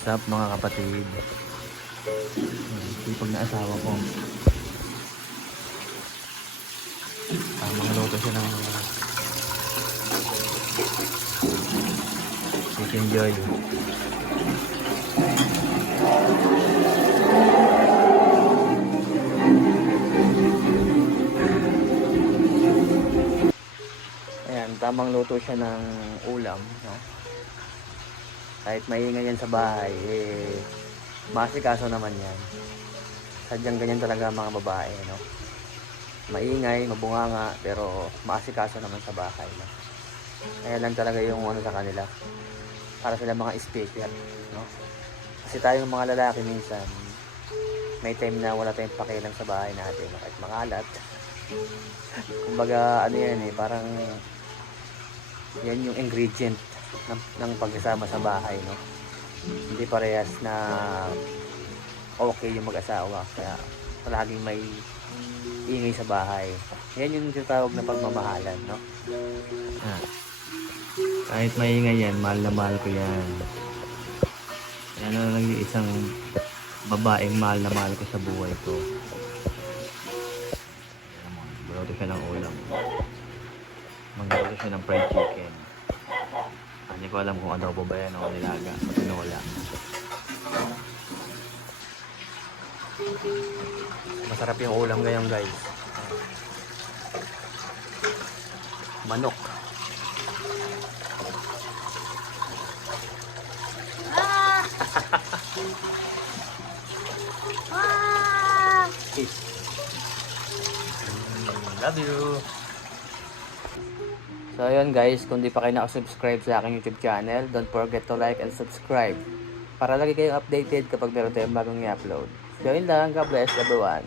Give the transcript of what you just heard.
What's up mga kapatid? Sipag na asawa ko. Mga luto siya ng chicken joy. Ayan, tamang luto siya ng ulam, no? Kahit maingay yan sa bahay, maasikaso naman yan. Sadyang ganyan talaga mga babae, no? Maingay, mabunganga, pero maasikaso naman sa bahay, no? Kaya lang talaga yung ano sa kanila, para sila mga speaker, no? Kasi tayong mga lalaki minsan, may time na wala tayong pakialam sa bahay natin, no? Kahit makalat. Kumbaga, ano yan parang yan yung ingredient ng pagkasama sa bahay, no? Hindi parehas na okay yung mag-asawa, kaya palaging may ingay sa bahay. Yan yung tinatawag na pagmamahalan, no? Kahit maingay yan, mahal na mahal ko yan. Yan na lang yung isang babaeng mahal na mahal ko sa buhay ko. Magluto siya ng ulam. Magluto siya ng fried chicken. Hindi ko alam kung adobo ba yan o nilaga o tinola. Masarap yung ulam ngayon, guys. Manok. Love you. So ayun guys, kung di pa kayo nakasubscribe sa aking YouTube channel, don't forget to like and subscribe para lagi kayong updated kapag meron tayong bagong i-upload. So yun lang, God bless everyone.